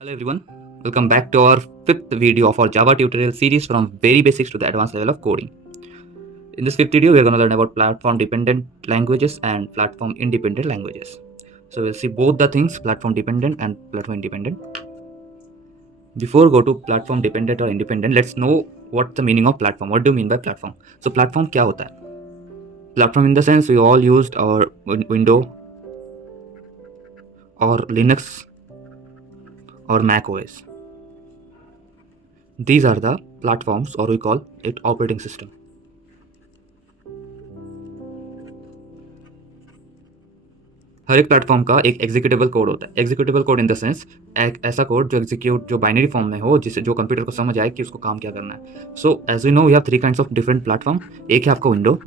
Hello everyone, welcome back to our fifth video of our Java tutorial series from very basics to the advanced level of coding. In this fifth video, we are going to learn about platform dependent languages and platform independent languages. So we'll see both the things, platform dependent and platform independent. Before go to platform dependent or independent, let's know what the meaning of platform. What do you mean by platform? So platform क्या होता है? Platform in the sense we all used our Windows or Linux or Mac OS. These are the platforms, or we call it operating system. हर एक platform का एक executable code होता है. Executable code in the sense एक ऐसा code जो binary form में हो, जिसे जो कंप्यूटर को समझ आए कि उसको काम क्या करना है. So as you know we have three kinds of different platform. एक है आपका विंडो,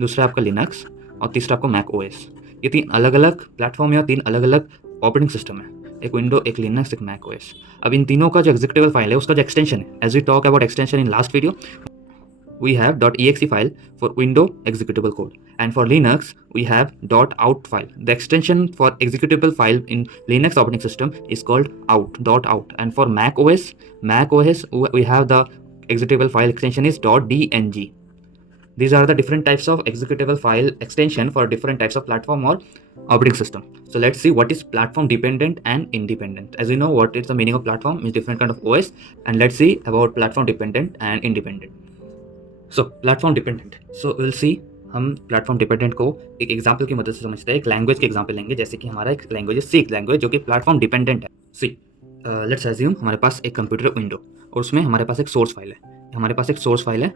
दूसरा आपका लिनक्स और तीसरा आपका मैक ओएस. ये तीन अलग अलग प्लेटफॉर्म या तीन अलग अलग ऑपरेटिंग सिस्टम है. एक विंडो, एक लिनक्स, एक मैक ओएस. अब इन तीनों का जो एग्जीक्यूटेबल फाइल है उसका जो एक्सटेंशन है, as we talk about extension in last video, we have .exe file for window executable code, and for linux we have .out file. The extension for executable file in linux operating system is called out, and for mac os we have the executable file extension is .dng. These are the different types of executable file extension for different types of platform or operating system. So let's see what is platform dependent and independent. As you know what is the meaning of platform is different kind of os, and let's see about platform dependent and independent. So platform dependent. So will see, हम platform dependent को एक example की मदद से समझते हैं. एक language के एग्जाम्पल लेंगे, जैसे कि हमारा एक लैंग्वेज है सी लैंग्वेज, जो कि प्लेटफॉर्म डिपेंडेंट है. सी लेट्स अज्यूम हमारे पास एक कंप्यूटर विंडो और उसमें हमारे पास एक सोर्स फाइल है. हमारे पास एक सोर्स फाइल है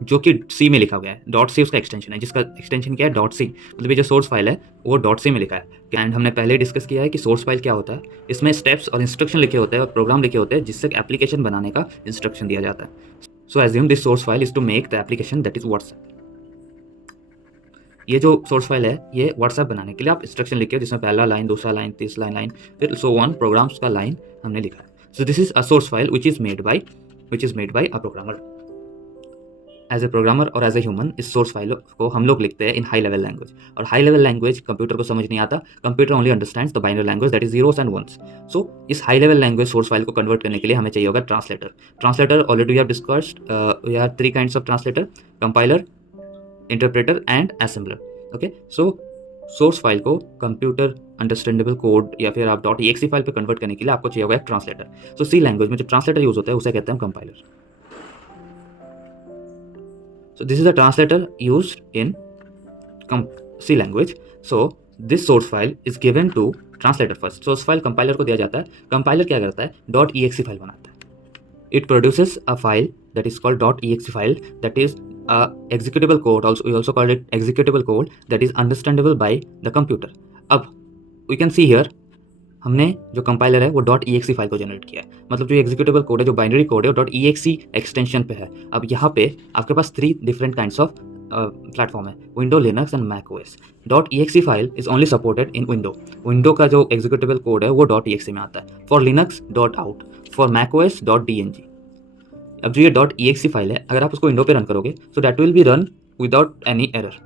जो कि सी में लिखा गया है. डॉट सी उसका एक्सटेंशन है, जिसका एक्सटेंशन क्या है, डॉट सी. मतलब ये जो सोर्स फाइल है वो डॉट सी में लिखा है. एंड हमने पहले डिस्कस किया है कि सोर्स फाइल क्या होता है. इसमें स्टेप्स और इंस्ट्रक्शन लिखे होते हैं और प्रोग्राम लिखे होते हैं जिससे एप्लीकेशन बनाने का इंस्ट्रक्शन दिया जाता है. So assume this source file is to make the application that is WhatsApp. ये जो सोर्स फाइल है ये WhatsApp बनाने के लिए आप इंस्ट्रक्शन लिखे हो, जिसमें पहला लाइन, दूसरा लाइन, तीसरा लाइन, फिर सो ऑन प्रोग्राम्स का लाइन हमने लिखा है. So this is a source file which is made by a programmer. As a programmer और एज ए ह्यूमन इस सोर्स फाइल को हम लोग लिखते हैं इन हाई लेवल लैंग्वेज. और हाई लेवल लैंग्वेज कंप्यूटर को समझ नहीं आता. Computer only understands the binary language that is zeros and ones. So इस high level language source file को कन्वर्ट करने के लिए हमें चाहिए होगा translator. Translator already we have discussed. We have three kinds of translator: compiler, interpreter and assembler. Okay, so source file को computer understandable code या फिर आप .exe फाइल पे कन्वर्ट करने के लिए आपको चाहिए होगा एक ट्रांसलेटर. सो सी लैंग्वेज में जो ट्रांसलेटर यूज होता है उसे कहते हैं compiler. So this is the translator used in C language. So this source file is given to translator first. Source file compiler को दिया जाता है. Compiler क्या करता है, .exe file बनाता है. It produces a file that is called .exe file, that is a executable code. Also we also call it executable code that is understandable by the computer. अब we can see here हमने जो compiler है वो .exe file को generate किया है. मतलब जो एग्जीक्यूटेबल कोड है, जो बाइनरी कोड है, वो .exe एक्सटेंशन पे है. अब यहाँ पे आपके पास three different kinds of platform है: window, Linux and Mac OS. .exe file is only supported in window. Window का जो एग्जीक्यूटेबल कोड है वो .exe में आता है. For Linux .out, for Mac OS .dng. अब जो ये .exe फाइल है, अगर आप उसको विंडो पे रन करोगे so that will be run without any error.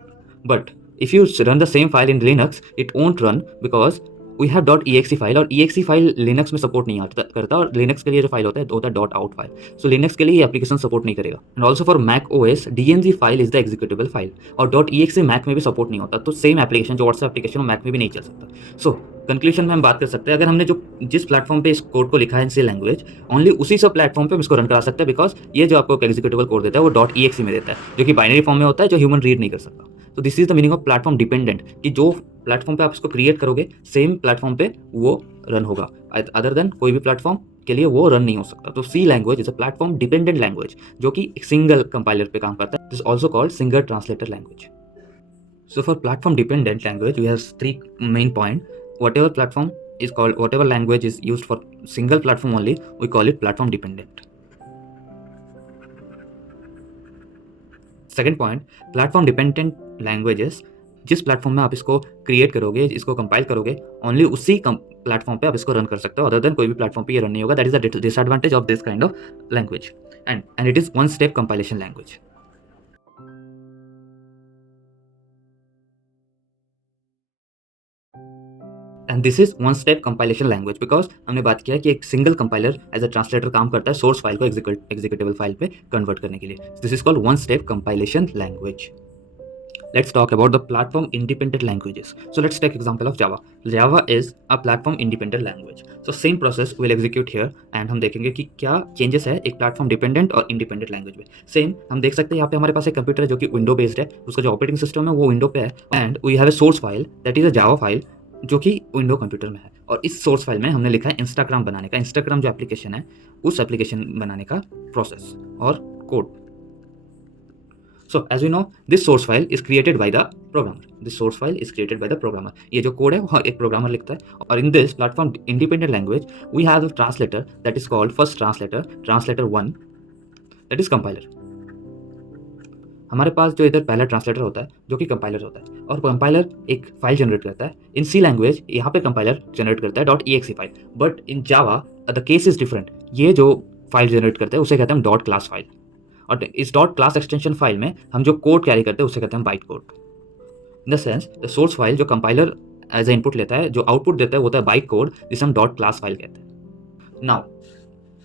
But if you run the same file in Linux it won't run because we have .exe file, और exe फाइल लिनक्स में support नहीं करता. और Linux के लिए जो file होता है वो होता है .out फाइल. सो लिनक्स के लिए ये एप्लीकेशन सपोर्ट नहीं करेगा. And also for Mac OS dng file is the executable file, और .exe मैक में भी सपोर्ट नहीं होता. तो सेम एप्लीकेशन जो व्हाट्सएप एप्लीकेशन वो मैक में भी नहीं चल सकता. सो कंक्लूजन में हम बात कर सकते हैं, अगर हमने जिस प्लेटफॉर्म पे इस कोड को लिखा है इन सी लैंग्वेज, ओनली उसी सब प्लेटफॉर्म पे हम इसको रन करा सकते हैं. बिकॉज ये जो आपको एग्जीक्यूटेबल कोड देता है वो .exe में देता है, जो कि बाइनरी फॉर्म में होता है, जो ह्यूमन रीड नहीं कर सकता. तो this is the meaning of platform dependent, कि जो प्लेटफॉर्म पे आप इसको क्रिएट करोगे सेम प्लेटफॉर्म पे वो रन होगा. अदर देन कोई भी प्लेटफॉर्म के लिए वो रन नहीं हो सकता. तो C language is a platform dependent language, जो कि एक सिंगल कंपाइलर पे काम करता है. This also called single translator language. So for platform dependent language, we have three main point. Whatever language is used for single platform only, we call it platform dependent. Second point, platform dependent languages, जिस platform में आप इसको create करोगे, इसको compile करोगे, only उसी platform पे आप इसको रन कर सकते हो. अदर देन कोई भी प्लेटफॉर्म पे ये रन नहीं होगा. That is the disadvantage of this kind of language. And it is one step compilation language. And this is one step compilation language, because हमने बात किया कि एक single compiler as a translator काम करता है सोर्स फाइल को executable file पे कन्वर्ट करने के लिए. This is called one step compilation language. Let's talk about the platform independent languages. So let's take example of Java. Java is a platform independent language. So same process will execute here and हम देखेंगे कि क्या changes है एक platform dependent और independent language में. Same हम देख सकते हैं यहाँ पे हमारे पास एक कंप्यूटर है जो कि विंडो बेस्ड है, उसका जो ऑपरेटिंग सिस्टम है वो विंडो पे है, and we have a source file that is a Java file जो कि विंडो कंप्यूटर में है. और इस सोर्स फाइल में हमने लिखा है इंस्टाग्राम बनाने का. इंस्टाग्राम जो एप्लीकेशन है उस एप्लीकेशन बनाने का प्रोसेस और code. So as we know, this source file is created by the programmer. This source file is created by the programmer. ये जो कोड है वो एक प्रोग्रामर लिखता है. और in this platform independent language, we have a translator that is called first translator 1, that is compiler. हमारे पास जो इधर पहला ट्रांसलेटर होता है जो कि कंपाइलर होता है, और कंपाइलर एक फाइल जनरेट करता है. इन सी लैंग्वेज यहाँ पे कंपाइलर जनरेट करता है .exe file, but in Java the case is different. ये जो फाइल जनरेट करते हैं उसे कहते हैं हम .class फाइल, और इस .class एक्सटेंशन फाइल में हम जो कोड कैरी करते हैं उसे कहते हैं byte code. In the sense the source file जो कंपाइलर एज ए इनपुट लेता है, जो आउटपुट देता है वो होता है बाइट कोड, जिसे हम .class फाइल कहते हैं. Now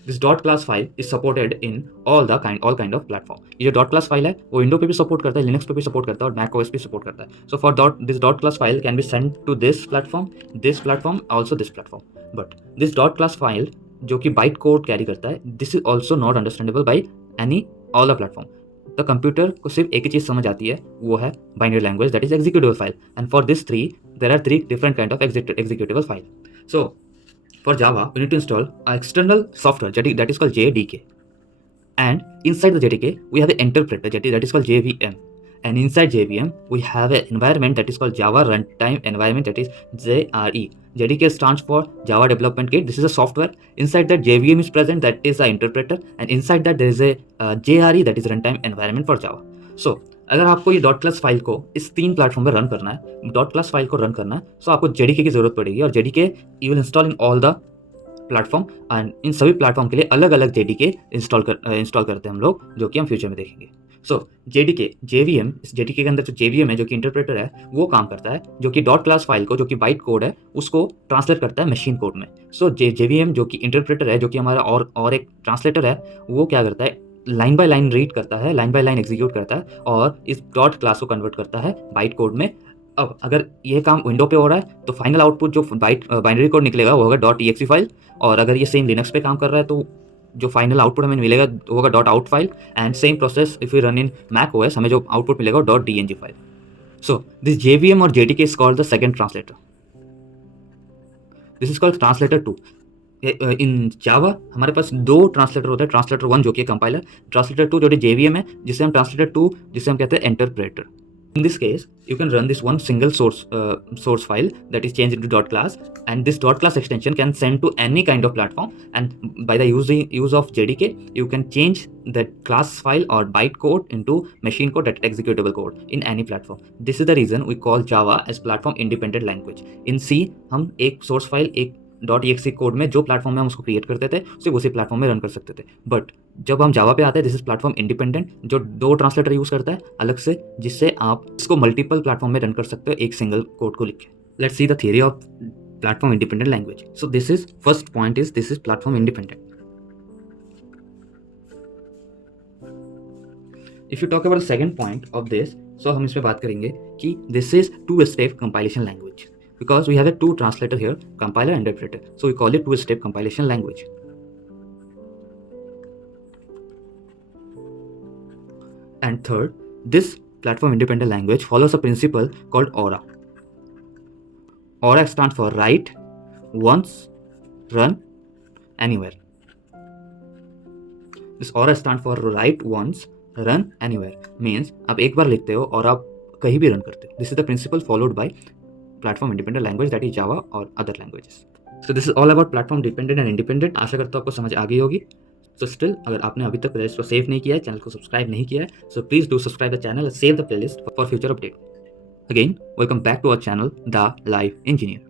this .class file is supported in all kind of platform. ये जो .class फाइल है वो विंडो पे भी सपोर्ट करता है, लिनक्स पे भी सपोर्ट करता है और मैक ओएस भी सपोर्ट करता है. So for this .class file can be send to this platform also this platform. But this .class file जो कि बाइट कोड कैरी करता है, this is also not understandable by any all the platform. The computer को सिर्फ एक ही चीज समझ आती है, वो है binary language that is executable file. And for this there are 3 different kind of executable file. So for Java we need to install a external software that is called JDK, and inside the JDK we have an interpreter that is called JVM, and inside JVM we have an environment that is called Java Runtime Environment, that is JRE. JDK stands for Java Development Kit. This is a software. Inside that JVM is present, that is the interpreter, and inside that there is a JRE, that is Runtime Environment for Java. So अगर आपको ये .class file को इस 3 platform पर run करना है, .class file को run करना है, तो आपको JDK की जरूरत पड़ेगी. और JDK you will install in all the platform, and in सभी प्लेटफॉर्म के लिए अलग अलग JDK इंस्टॉल करते हैं हम लोग, जो कि हम फ्यूचर में देखेंगे. सो JDK JVM, इस JDK के अंदर जो JVM है जो कि इंटरप्रेटर है, वो काम करता है जो कि .class फाइल को, जो कि बाइट कोड है, उसको ट्रांसलेट करता है मशीन कोड में. सो JVM जो कि इंटरप्रेटर है, जो कि हमारा और एक ट्रांसलेटर है, वो क्या करता है, लाइन बाय लाइन रीड करता है, लाइन बाय लाइन एग्जीक्यूट करता है और इस .class को कन्वर्ट करता है बाइट कोड में. अब अगर ये काम विंडो पे हो रहा है तो फाइनल आउटपुट जो बाइनरी कोड निकलेगा वो होगा .exe फाइल, और अगर ये सेम लिनक्स पे काम कर रहा है तो जो फाइनल आउटपुट हमें मिलेगा वो होगा .out file. And same process if you run in Mac OS, हमें जो आउटपुट मिलेगा .dng file. So this JVM और JDK is called the second translator. This is called translator 2. In Java हमारे पास 2 ट्रांसलेटर होते हैं. ट्रांसलेटर 1 जो कि कंपाइलर, ट्रांसलेटर 2 जो कि JVM है, जिसे हम ट्रांसलेटर 2 जिसे हम कहते हैं interpreter. In this case, you can run this one single source file that is changed into .class, and this .class extension can send to any kind of platform, and by the use of JDK, you can change that class file or bytecode into machine code, that executable code in any platform. This is the reason we call Java as platform independent language. In C, हम एक source file, एक .exe code में जो platform में हम उसको create करते थे सिर्फ उसी प्लेटफॉर्म में रन कर सकते थे. बट जब हम जावा पे आते हैं, दिस इज प्लेटफॉर्म इंडिपेंडेंट, जो 2 ट्रांसलेटर यूज करता है अलग से, जिससे आप इसको मल्टीपल प्लेटफॉर्म में रन कर सकते हो एक सिंगल कोड को लिख के. Let's see the theory of platform independent language. So this is first point is this is platform independent. If you talk about the second point of this, so हम इसमें बात करेंगे कि this is 2-step compilation language, because we have a 2 translator here, compiler and interpreter. So we call it 2-step compilation language. And third, this platform independent language follows a principle called ORA. ORA stands for write, once, run, anywhere. This ORA stands for write once, run anywhere. Means आप एक बार लिखते हो और आप कहीं भी run करते हो. This is the principle followed by platform independent language, that is Java or other languages. So this is all about platform dependent and independent. आशा करता हूँ आपको समझ आ गई होगी. So still, अगर आपने अभी तक प्लेलिस्ट को सेव नहीं किया है, चैनल को सब्सक्राइब नहीं किया है, so please do subscribe the channel and save the playlist for future update. Again, welcome back to our channel, The Live Engineer.